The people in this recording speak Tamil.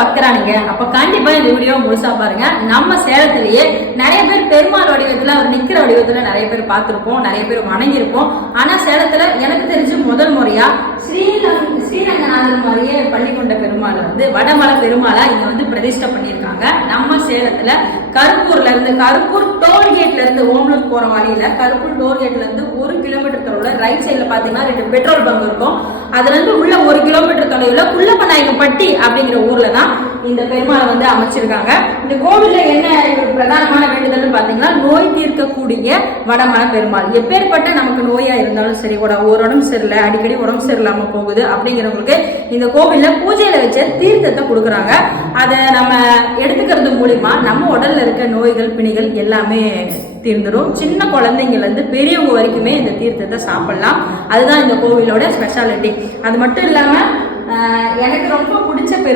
பக்தரானுங்க, அப்ப கண்டிப்பா இந்த வீடியோ முழுசா பாருங்க. நம்ம சேலத்திலேயே நிறைய பேர் பெருமாள் வடிவத்துல அவர் நிக்கிற வடிவத்துல நிறைய பேர் பார்த்திருப்போம், நிறைய பேர் வணங்கியிருப்போம். ஆனா சேலத்துல எனக்கு தெரிஞ்சு முதல் முறையா ஸ்ரீரங்கநாதன் மாதிரியே பள்ளி கொண்ட பெருமாள் வடமலை பெருமாளா இங்க பிரதிஷ்டை பண்ணியிருக்காங்க. நம்ம சேலத்துல கருப்பூர்ல இருந்து, கருப்பூர் டோல்கேட்ல இருந்து ஓமலூர் போற வழியில கருப்பூர் டோல்கேட்ல இருந்து 1 கிலோமீட்டர் தொலைவுல ரைட் சைட்ல பாத்தீங்கன்னா 2 பெட்ரோல் பங்க் இருக்கும். அதுல இருந்து உள்ள 1 கிலோமீட்டர் தொலைவுல குள்ளப்பநாயக்கம்பட்டி அப்படிங்கிற ஊர்ல தான் இந்த பெருமாளை அமைச்சிருக்காங்க. இந்த கோவில்ல என்ன பிரதானமான வேண்டுதல் பாத்தீங்கன்னா, நோய் தீர்க்கக்கூடிய வடமலை பெருமாள். எப்பேற்பட்ட நமக்கு நோயா இருந்தாலும் சரி, ஒரு உடம்பு சரியில்லை, அடிக்கடி உடம்பு சரியில்லாம போகுது அப்படிங்கிறவங்களுக்கு இந்த கோவில்ல பூஜையில வச்ச தீர்த்தத்தை கொடுக்குறாங்க. அதை நம்ம எடுத்துக்கிறது மூலியமா நம்ம உடல்ல இருக்க நோய்கள் பிணிகள் எல்லாமே தீர்ந்துடும். சின்ன குழந்தைங்கள்ல இருந்து பெரியவங்க வரைக்குமே இந்த தீர்த்தத்தை சாப்பிடலாம். அதுதான் இந்த கோவிலோட ஸ்பெஷாலிட்டி. அது மட்டும் இல்லாம எனக்கு ரொம்ப பிடிச்ச